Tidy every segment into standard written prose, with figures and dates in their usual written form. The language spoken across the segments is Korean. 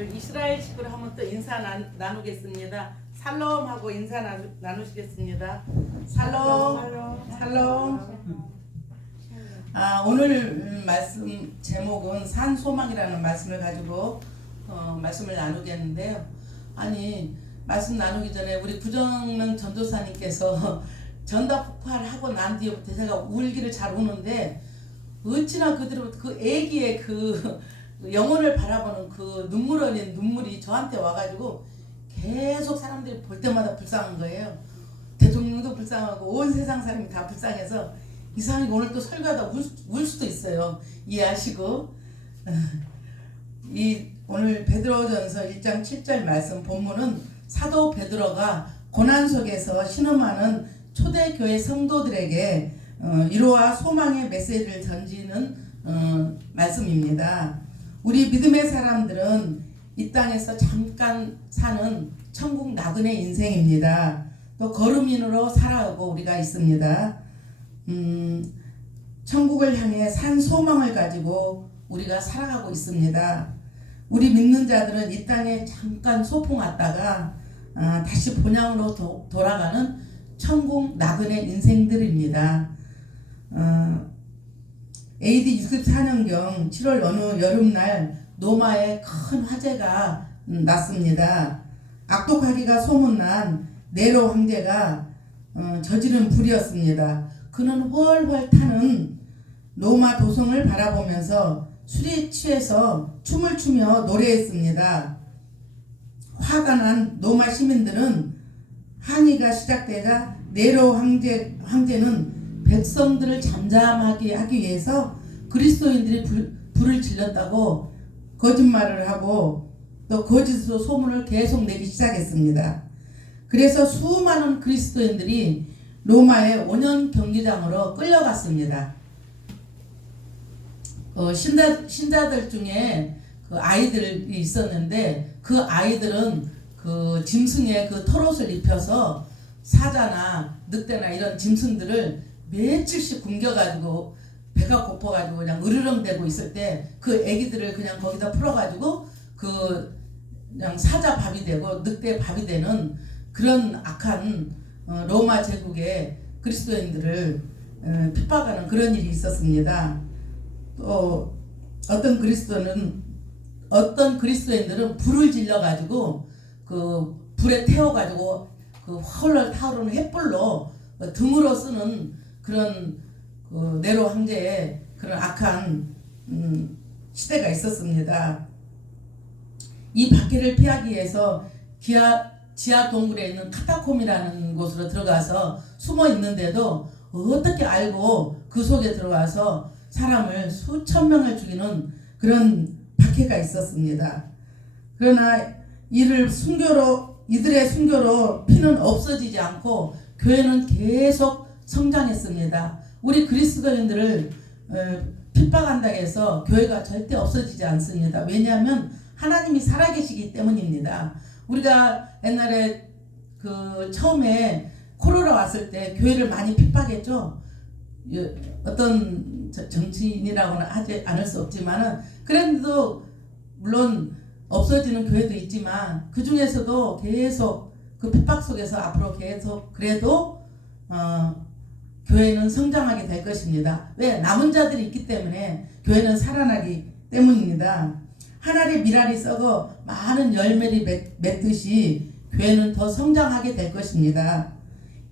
오늘 이스라엘 식구로 한번 또 인사 나누겠습니다. 살롬하고 인사 나누시겠습니다. 살롬, 살롬. 오늘 말씀 제목은 산소망이라는 말씀을 가지고 말씀을 나누겠는데요. 말씀 나누기 전에 우리 구정명 전도사님께서 전답 폭발하고 난 뒤부터 제가 울기를 잘 우는데 어찌나 그대로 그 애기의 그 영혼을 바라보는 그 눈물 어린 눈물이 저한테 와가지고 계속 사람들이 볼 때마다 불쌍한 거예요. 대통령도 불쌍하고 온 세상 사람이 다 불쌍해서 이상하게 오늘 또 설교하다 울 수도 있어요. 이해하시고 오늘 베드로전서 1장 7절 말씀 본문은 사도 베드로가 고난 속에서 신음하는 초대교회 성도들에게 위로와 소망의 메시지를 던지는 말씀입니다. 우리 믿음의 사람들은 이 땅에서 잠깐 사는 천국 나그네 인생입니다. 또 거름인으로 살아오고 우리가 있습니다. 천국을 향해 산 소망을 가지고 우리가 살아가고 있습니다. 우리 믿는 자들은 이 땅에 잠깐 소풍 왔다가 다시 본향으로 돌아가는 천국 나그네 인생들입니다. AD 64년경 7월 어느 여름날 로마에 큰 화재가 났습니다. 악독하기가 소문난 네로 황제가 저지른 불이었습니다. 그는 훨훨 타는 로마 도성을 바라보면서 술에 취해서 춤을 추며 노래했습니다. 화가 난 로마 시민들은 항의가 시작되자 네로 황제는 백성들을 잠잠하게 하기 위해서 그리스도인들이 불을 질렀다고 거짓말을 하고 또 거짓으로 소문을 계속 내기 시작했습니다. 그래서 수많은 그리스도인들이 로마의 원형 경기장으로 끌려갔습니다. 신자들 중에 그 아이들이 있었는데 그 아이들은 그 짐승의 그 털옷을 입혀서 사자나 늑대나 이런 짐승들을 며칠씩 굶겨가지고 배가 고파가지고 그냥 으르렁대고 있을 때 그 애기들을 그냥 거기다 풀어가지고 그 그냥 사자 밥이 되고 늑대 밥이 되는 그런 악한 로마 제국의 그리스도인들을 핍박하는 그런 일이 있었습니다. 또 어떤 그리스도인들은 불을 질러가지고 그 불에 태워가지고 그 헐헐 타오르는 햇불로 등으로 쓰는 그런 그 네로 황제의 그런 악한 시대가 있었습니다. 이 박해를 피하기 위해서 지하 동굴에 있는 카타콤이라는 곳으로 들어가서 숨어 있는데도 어떻게 알고 그 속에 들어가서 사람을 수천 명을 죽이는 그런 박해가 있었습니다. 그러나 이들의 순교로 피는 없어지지 않고 교회는 계속 성장했습니다. 우리 그리스도인들을 핍박한다고 해서 교회가 절대 없어지지 않습니다. 왜냐하면 하나님이 살아계시기 때문입니다. 우리가 옛날에 그 처음에 코로나 왔을 때 교회를 많이 핍박했죠. 어떤 정치인이라고는 하지 않을 수 없지만은 그래도 물론 없어지는 교회도 있지만 그 중에서도 계속 그 핍박 속에서 앞으로 계속 그래도 교회는 성장하게 될 것입니다. 왜? 남은 자들이 있기 때문에 교회는 살아나기 때문입니다. 한 알의 밀알이 썩어 많은 열매를 맺듯이 교회는 더 성장하게 될 것입니다.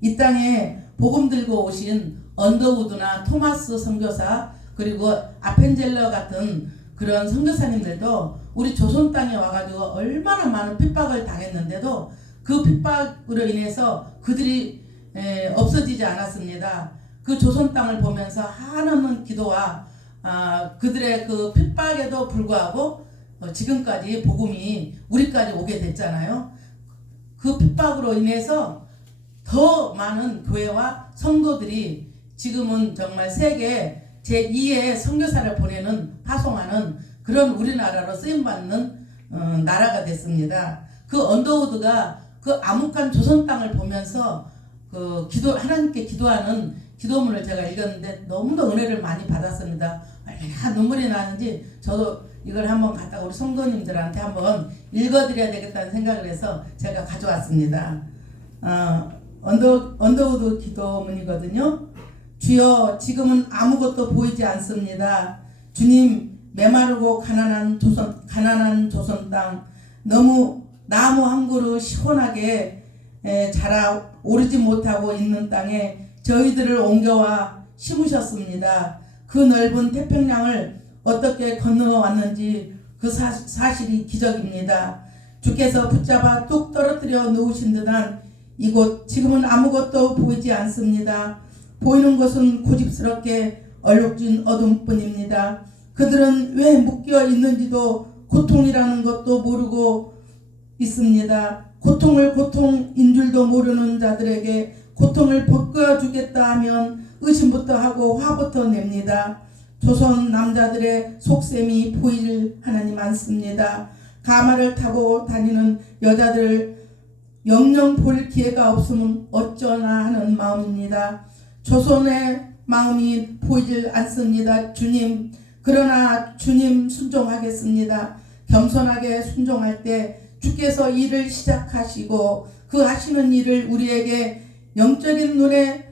이 땅에 복음 들고 오신 언더우드나 토마스 선교사 그리고 아펜젤러 같은 그런 선교사님들도 우리 조선 땅에 와가지고 얼마나 많은 핍박을 당했는데도 그 핍박으로 인해서 그들이 없어지지 않았습니다. 그 조선 땅을 보면서 한없는 기도와 그들의 그 핍박에도 불구하고 지금까지 복음이 우리까지 오게 됐잖아요. 그 핍박으로 인해서 더 많은 교회와 성도들이 지금은 정말 세계 제2의 선교사를 파송하는 그런 우리나라로 쓰임받는 나라가 됐습니다. 그 언더우드가 그 암흑한 조선 땅을 보면서 하나님께 기도하는 기도문을 제가 읽었는데 너무도 은혜를 많이 받았습니다. 다 눈물이 나는지 저도 이걸 한번 갖다가 우리 성도님들한테 한번 읽어드려야 되겠다는 생각을 해서 제가 가져왔습니다. 언더우드 기도문이거든요. 주여 지금은 아무것도 보이지 않습니다. 주님 메마르고 가난한 조선 땅 너무 나무 한 그루 시원하게 자라 오르지 못하고 있는 땅에 저희들을 옮겨와 심으셨습니다. 그 넓은 태평양을 어떻게 건너왔는지 그 사실이 기적입니다. 주께서 붙잡아 뚝 떨어뜨려 놓으신 듯한 이곳 지금은 아무것도 보이지 않습니다. 보이는 것은 고집스럽게 얼룩진 어둠뿐입니다. 그들은 왜 묶여 있는지도 고통이라는 것도 모르고 있습니다. 고통을 고통인 줄도 모르는 자들에게 고통을 벗겨주겠다 하면 의심부터 하고 화부터 냅니다. 조선 남자들의 속셈이 보일 하나님 않습니다. 가마를 타고 다니는 여자들을 영영 볼 기회가 없으면 어쩌나 하는 마음입니다. 조선의 마음이 보이질 않습니다. 주님, 그러나 주님 순종하겠습니다. 겸손하게 순종할 때 주께서 일을 시작하시고 그 하시는 일을 우리에게 영적인 눈에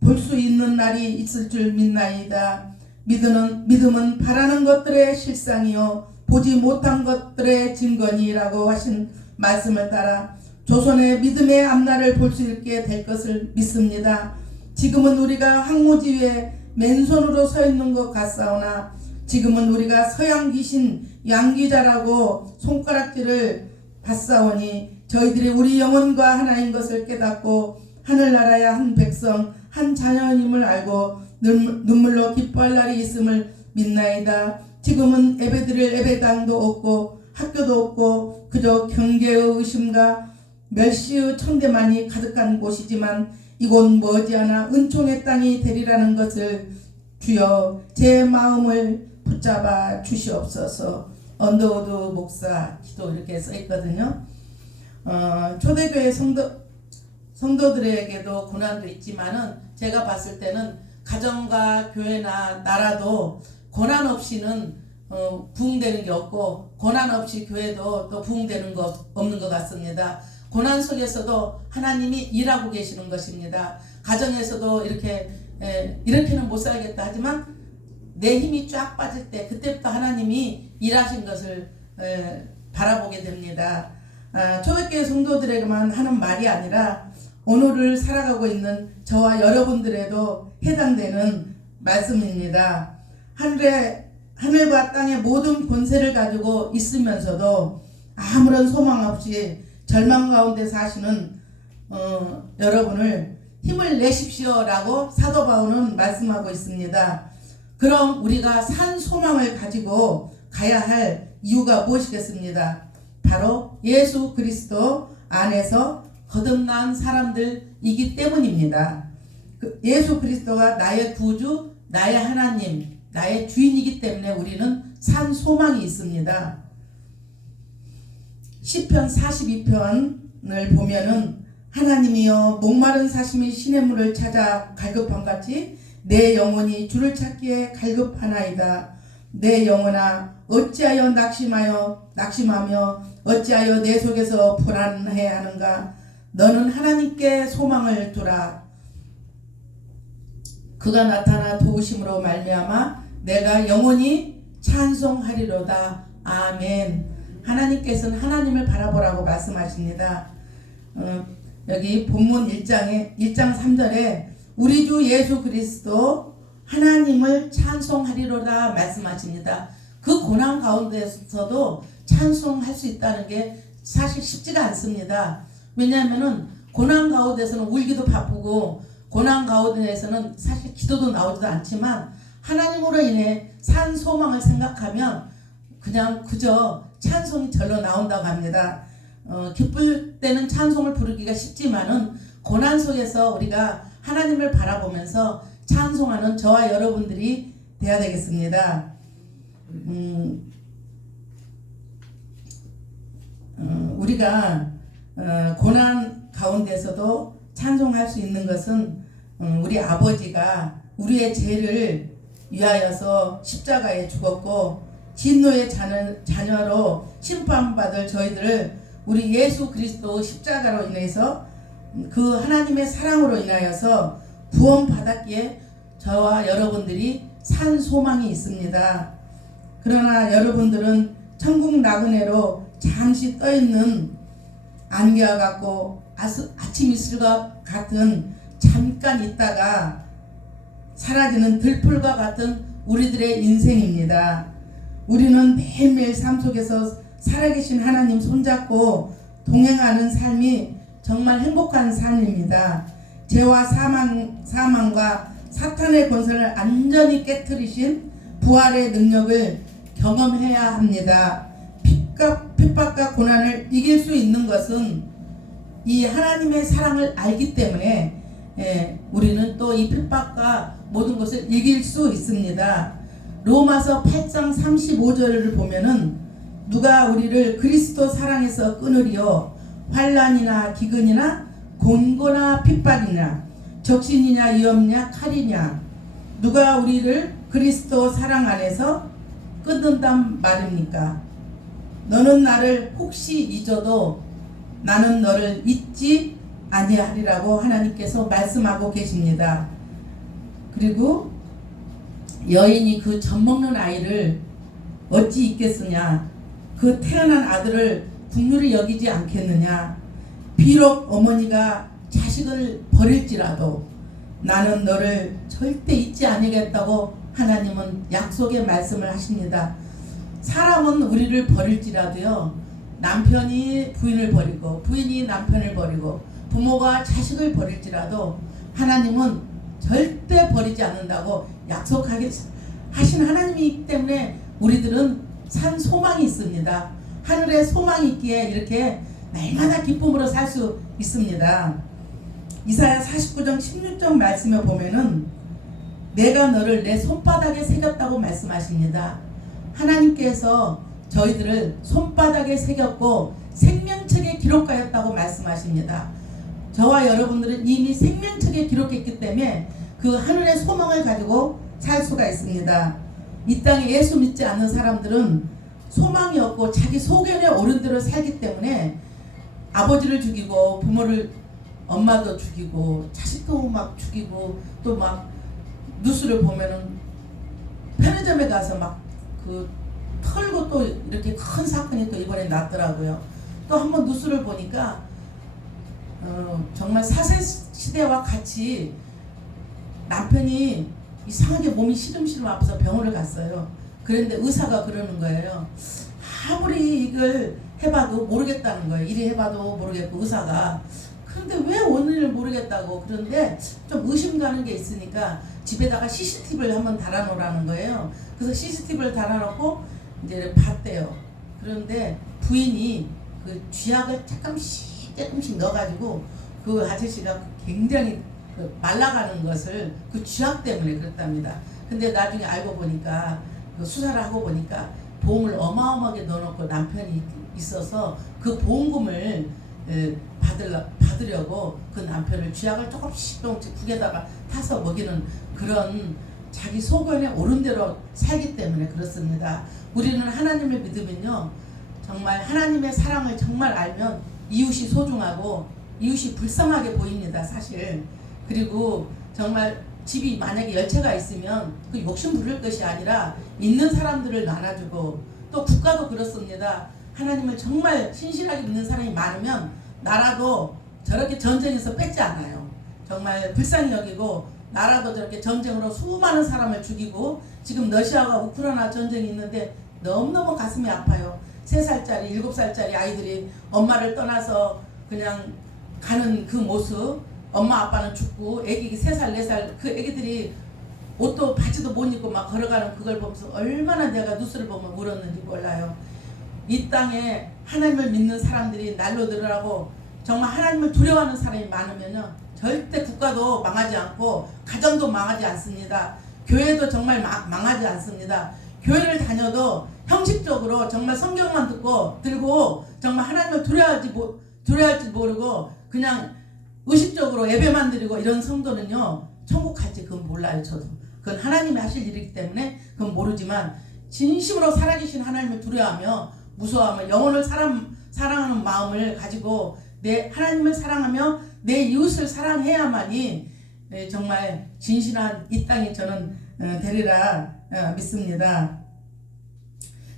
볼 수 있는 날이 있을 줄 믿나이다. 믿음은 바라는 것들의 실상이요 보지 못한 것들의 증거니라고 하신 말씀을 따라 조선의 믿음의 앞날을 볼 수 있게 될 것을 믿습니다. 지금은 우리가 황무지 위에 맨손으로 서 있는 것 같사오나 지금은 우리가 서양 귀신 양귀자라고 손가락질을 받사오니 저희들이 우리 영혼과 하나인 것을 깨닫고 하늘나라의 한 백성 한 자녀임을 알고 눈물로 기뻐할 날이 있음을 믿나이다. 지금은 예배드릴 예배당도 없고 학교도 없고 그저 경계의 의심과 멸시의 천대만이 가득한 곳이지만 이곳 머지않아 은총의 땅이 되리라는 것을 주여 제 마음을 붙잡아 주시옵소서. 언더우드 목사 기도 이렇게 써 있거든요. 초대교회 성도들에게도 고난도 있지만은 제가 봤을 때는 가정과 교회나 나라도 고난 없이는 부흥되는 게 없고 고난 없이 교회도 또 부흥되는 것 없는 것 같습니다. 고난 속에서도 하나님이 일하고 계시는 것입니다. 가정에서도 이렇게는 못 살겠다 하지만 내 힘이 쫙 빠질 때 그때부터 하나님이 일하신 것을 바라보게 됩니다. 초대교회 성도들에게만 하는 말이 아니라 오늘을 살아가고 있는 저와 여러분들에도 해당되는 말씀입니다. 하늘과 땅의 모든 권세를 가지고 있으면서도 아무런 소망 없이 절망 가운데 사시는 여러분을 힘을 내십시오라고 사도 바울은 말씀하고 있습니다. 그럼 우리가 산 소망을 가지고 가야 할 이유가 무엇이겠습니까? 바로 예수 그리스도 안에서 거듭난 사람들이기 때문입니다. 예수 그리스도가 나의 구주, 나의 하나님, 나의 주인이기 때문에 우리는 산 소망이 있습니다. 시편 42편을 보면은 하나님이여 목마른 사심이 시냇물을 찾아 갈급함같이 내 영혼이 주를 찾기에 갈급하나이다. 내 영혼아 어찌하여 낙심하며 어찌하여 내 속에서 불안해하는가. 너는 하나님께 소망을 두라. 그가 나타나 도우심으로 말미암아 내가 영원히 찬송하리로다. 아멘. 하나님께서는 하나님을 바라보라고 말씀하십니다. 여기 본문 1장 3절에 우리 주 예수 그리스도 하나님을 찬송하리로다 말씀하십니다. 그 고난 가운데서도 찬송할 수 있다는 게 사실 쉽지가 않습니다. 왜냐하면은 고난 가운데서는 울기도 바쁘고 고난 가운데에서는 사실 기도도 나오지도 않지만 하나님으로 인해 산 소망을 생각하면 그저 찬송이 절로 나온다고 합니다. 기쁠 때는 찬송을 부르기가 쉽지만은 고난 속에서 우리가 하나님을 바라보면서 찬송하는 저와 여러분들이 되어야 되겠습니다. 우리가 고난 가운데서도 찬송할 수 있는 것은 우리 아버지가 우리의 죄를 위하여서 십자가에 죽었고 진노의 자녀로 심판받을 저희들을 우리 예수 그리스도 십자가로 인해서 그 하나님의 사랑으로 인하여서 구원받았기에 저와 여러분들이 산 소망이 있습니다. 그러나 여러분들은 천국 나그네로 잠시 떠있는 안개와 같고 아침 이슬과 같은 잠깐 있다가 사라지는 들풀과 같은 우리들의 인생입니다. 우리는 매일매일 삶 속에서 살아계신 하나님 손잡고 동행하는 삶이 정말 행복한 삶입니다. 죄와 사망과 사탄의 권세를 완전히 깨뜨리신 부활의 능력을 경험해야 합니다. 핍박과 고난을 이길 수 있는 것은 이 하나님의 사랑을 알기 때문에 우리는 또 이 핍박과 모든 것을 이길 수 있습니다. 로마서 8장 35절을 보면은 누가 우리를 그리스도 사랑에서 끊으리요 환난이나 기근이나 곤고나 핍박이냐 적신이냐 위험이냐 칼이냐 누가 우리를 그리스도 사랑 안에서 끊는단 말입니까? 너는 나를 혹시 잊어도 나는 너를 잊지 아니하리라고 하나님께서 말씀하고 계십니다. 그리고 여인이 그 젖먹는 아이를 어찌 잊겠으냐 그 태어난 아들을 국률이 여기지 않겠느냐 비록 어머니가 자식을 버릴지라도 나는 너를 절대 잊지 아니겠다고 하나님은 약속의 말씀을 하십니다. 사람은 우리를 버릴지라도요 남편이 부인을 버리고 부인이 남편을 버리고 부모가 자식을 버릴지라도 하나님은 절대 버리지 않는다고 약속하게 하신 하나님이기 때문에 우리들은 산 소망이 있습니다. 하늘에 소망이 있기에 이렇게 날마다 기쁨으로 살 수 있습니다. 이사야 49장 16절 말씀에 보면은 내가 너를 내 손바닥에 새겼다고 말씀하십니다. 하나님께서 저희들을 손바닥에 새겼고 생명책에 기록하였다고 말씀하십니다. 저와 여러분들은 이미 생명책에 기록했기 때문에 그 하늘의 소망을 가지고 살 수가 있습니다. 이 땅에 예수 믿지 않는 사람들은 소망이 없고 자기 소견에 오른 대로 살기 때문에 아버지를 죽이고 부모를 엄마도 죽이고 자식도 막 죽이고 또 막 뉴스를 보면은 편의점에 가서 막 그 털고 또 이렇게 큰 사건이 또 이번에 났더라고요. 또 한번 뉴스를 보니까 정말 사세 시대와 같이 남편이 이상하게 몸이 시름시름 아파서 병원을 갔어요. 그런데 의사가 그러는 거예요. 아무리 이걸 해봐도 모르겠다는 거예요. 이리 해봐도 모르겠고 의사가. 그런데 왜 원인을 모르겠다고. 그런데 좀 의심 가는 게 있으니까 집에다가 CCTV를 한번 달아놓으라는 거예요. 그래서 CCTV를 달아놓고 이제 봤대요. 그런데 부인이 그 쥐약을 조금씩 넣어가지고 그 아저씨가 굉장히 말라가는 것을 그 쥐약 때문에 그랬답니다. 근데 나중에 알고 보니까 그 수사를 하고 보니까 보험을 어마어마하게 넣어놓고 남편이 있어서 그 보험금을 받으려고 그 남편을 쥐약을 조금씩 국에다가 타서 먹이는 그런 자기 소견에 오른 대로 살기 때문에 그렇습니다. 우리는 하나님을 믿으면요 정말 하나님의 사랑을 정말 알면 이웃이 소중하고 이웃이 불쌍하게 보입니다. 사실. 그리고 정말 집이 만약에 10채가 있으면 그 욕심 부릴 것이 아니라 있는 사람들을 나눠주고 또 국가도 그렇습니다. 하나님을 정말 신실하게 믿는 사람이 많으면 나라도 저렇게 전쟁에서 뺏지 않아요. 정말 불쌍히 여기고 나라도 저렇게 전쟁으로 수많은 사람을 죽이고 지금 러시아와 우크라이나 전쟁이 있는데 너무너무 가슴이 아파요. 3살짜리 7살짜리 아이들이 엄마를 떠나서 그냥 가는 그 모습 엄마 아빠는 죽고 애기 3살 4살 그 애기들이 옷도 바지도 못 입고 막 걸어가는 그걸 보면서 얼마나 내가 뉴스를 보면 울었는지 몰라요. 이 땅에 하나님을 믿는 사람들이 날로 늘어나고 정말 하나님을 두려워하는 사람이 많으면요 절대 국가도 망하지 않고 가정도 망하지 않습니다. 교회도 정말 망하지 않습니다. 교회를 다녀도 형식적으로 정말 성경만 들고 정말 하나님을 두려워할지 모르고 그냥 의식적으로 예배만 드리고 이런 성도는요 천국 갈지 그건 몰라요. 저도 그건 하나님이 하실 일이기 때문에 그건 모르지만 진심으로 살아계신 하나님을 두려워하며 무서워하며 영혼을 사랑하는 마음을 가지고 내 하나님을 사랑하며 내 이웃을 사랑해야만이 정말 진실한 이 땅이 저는 되리라 믿습니다.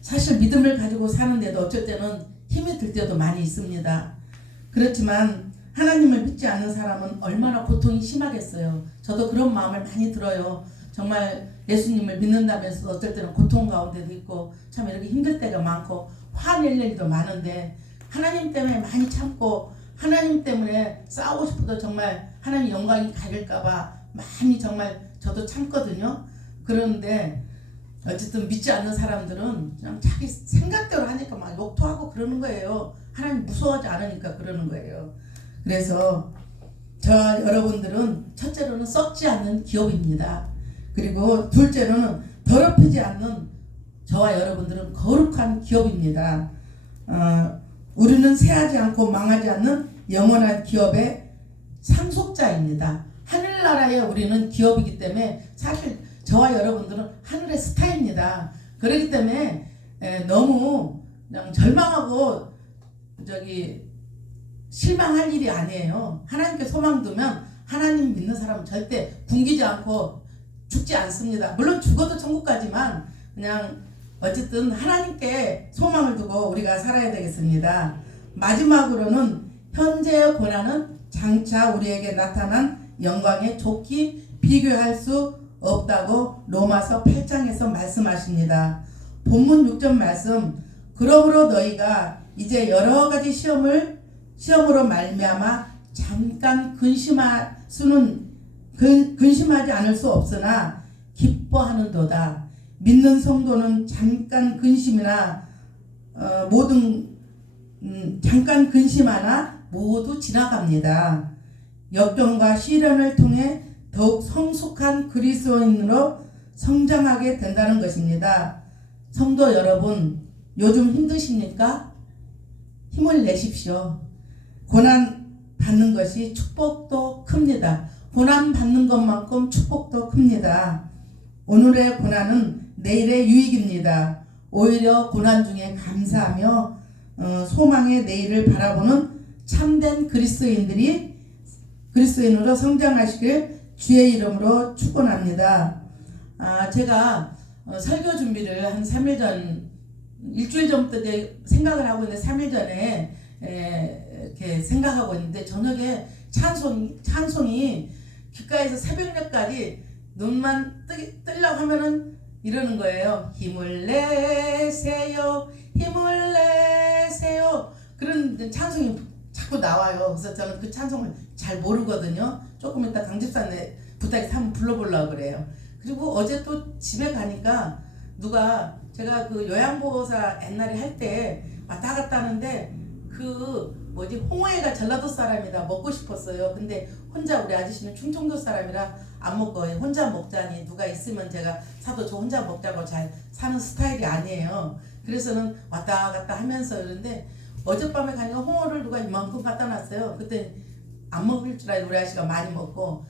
사실 믿음을 가지고 사는데도 어쩔 때는 힘이 들 때도 많이 있습니다. 그렇지만 하나님을 믿지 않는 사람은 얼마나 고통이 심하겠어요. 저도 그런 마음을 많이 들어요. 정말 예수님을 믿는다면서 어쩔 때는 고통 가운데도 있고 참 이렇게 힘들 때가 많고 화낼 일도 많은데 하나님 때문에 많이 참고 하나님 때문에 싸우고 싶어도 정말 하나님 영광이 가릴까봐 많이 정말 저도 참거든요. 그런데 어쨌든 믿지 않는 사람들은 그냥 자기 생각대로 하니까 막 욕도 하고 그러는 거예요. 하나님 무서워하지 않으니까 그러는 거예요. 그래서 저와 여러분들은 첫째로는 썩지 않는 기업입니다. 그리고 둘째로는 더럽히지 않는 저와 여러분들은 거룩한 기업입니다. 우리는 쇠하지 않고 망하지 않는 영원한 기업의 상속자입니다. 하늘나라에 우리는 기업이기 때문에 사실 저와 여러분들은 하늘의 스타입니다. 그렇기 때문에 너무 그냥 절망하고 실망할 일이 아니에요. 하나님께 소망 두면 하나님 믿는 사람은 절대 굶기지 않고 죽지 않습니다. 물론 죽어도 천국 가지만 그냥 어쨌든 하나님께 소망을 두고 우리가 살아야 되겠습니다. 마지막으로는 현재의 고난은 장차 우리에게 나타난 영광에 좋게 비교할 수 없다고 로마서 8장에서 말씀하십니다. 본문 6절 말씀, 그러므로 너희가 이제 여러 가지 시험으로 말미암아 잠깐 근심하지 않을 수 없으나 기뻐하는도다. 믿는 성도는 잠깐 근심이나 잠깐 근심하나 모두 지나갑니다. 역경과 시련을 통해 더욱 성숙한 그리스도인으로 성장하게 된다는 것입니다. 성도 여러분, 요즘 힘드십니까? 힘을 내십시오. 고난 받는 것이 축복도 큽니다. 고난 받는 것만큼 축복도 큽니다. 오늘의 고난은 내일의 유익입니다. 오히려 고난 중에 감사하며 소망의 내일을 바라보는 참된 그리스도인으로 성장하시길 주의 이름으로 축원합니다. 제가 설교 준비를 한 3일 전, 일주일 전부터 생각을 하고 있는데 3일 전에 이렇게 생각하고 있는데 저녁에 찬송이 귓가에서 새벽녘까지 눈만 뜨려고 하면은 이러는 거예요. 힘을 내세요, 힘을 내세요. 그런 찬송이 자꾸 나와요. 그래서 저는 그 찬송을 잘 모르거든요. 조금 이따 강집사님 부탁해서 한번 불러보려고 그래요. 그리고 어제 또 집에 가니까 제가 그 요양보호사 옛날에 할 때 왔다 갔다 하는데 홍어회가 전라도 사람이라 먹고 싶었어요. 근데 혼자 우리 아저씨는 충청도 사람이라 안 먹고 혼자 먹자니 누가 있으면 제가 사도 저 혼자 먹자고 잘 사는 스타일이 아니에요. 그래서는 왔다 갔다 하면서 그러는데 어젯밤에 가니까 홍어를 누가 이만큼 갖다 놨어요. 그때 안 먹을 줄 알고 우리 아저씨가 많이 먹고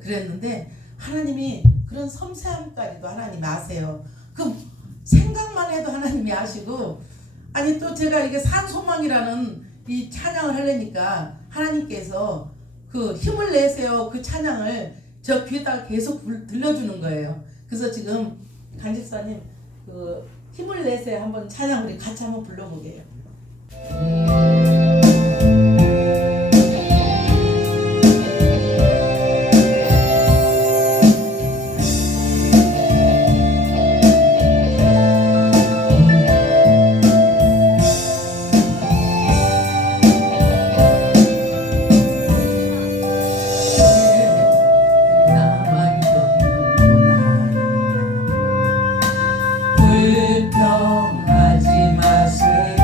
그랬는데 하나님이 그런 섬세함까지도 하나님이 아세요. 그 생각만 해도 하나님이 아시고 아니 또 제가 이게 산소망이라는 이 찬양을 하려니까 하나님께서 그 힘을 내세요 그 찬양을 저 귀에다가 계속 들려주는 거예요. 그래서 지금 간집사님 그 힘을 내세요 한번 찬양 우리 같이 한번 불러보게요. 불평하지 마세요.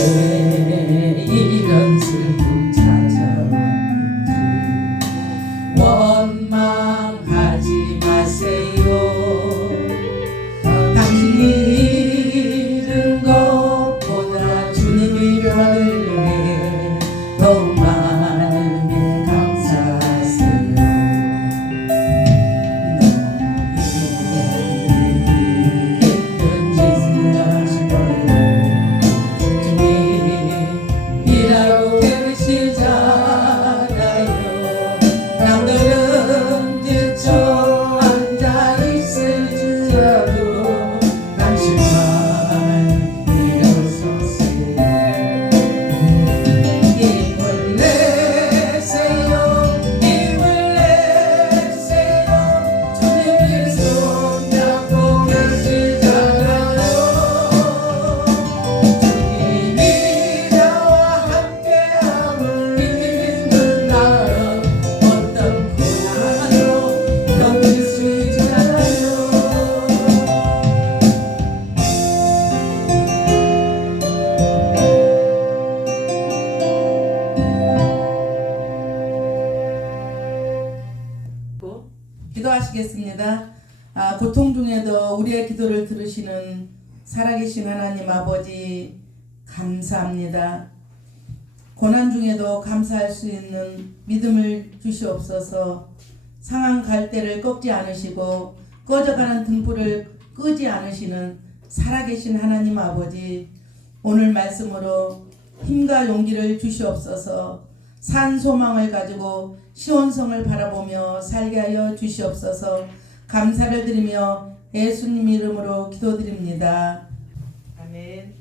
왜 이런 슬픔 찾아오는지 원망하지 마세요. 당신이 잃은 것보다 주님이 받을래 더욱 많으니 감사하세요. 이라고 계시잖아요. 남들은 지쳐 앉아있을지라도 당신만 일어서세요. 힘을 내세요. 힘을 내세요. 주님이 손잡고 계시잖아요. 주님이 나와 함께함을 믿는 나는 어떤 고난도 넘길 수 있잖아요. 기도하시겠습니다. 고통 중에도 우리의 기도를 들으시는 살아계신 하나님 아버지 감사합니다. 고난 중에도 감사할 수 있는 믿음을 주시옵소서. 상한 갈대를 꺾지 않으시고 꺼져가는 등불을 끄지 않으시는 살아계신 하나님 아버지, 오늘 말씀으로 힘과 용기를 주시옵소서. 산 소망을 가지고 시온성을 바라보며 살게 하여 주시옵소서. 감사를 드리며 예수님 이름으로 기도드립니다. 아멘.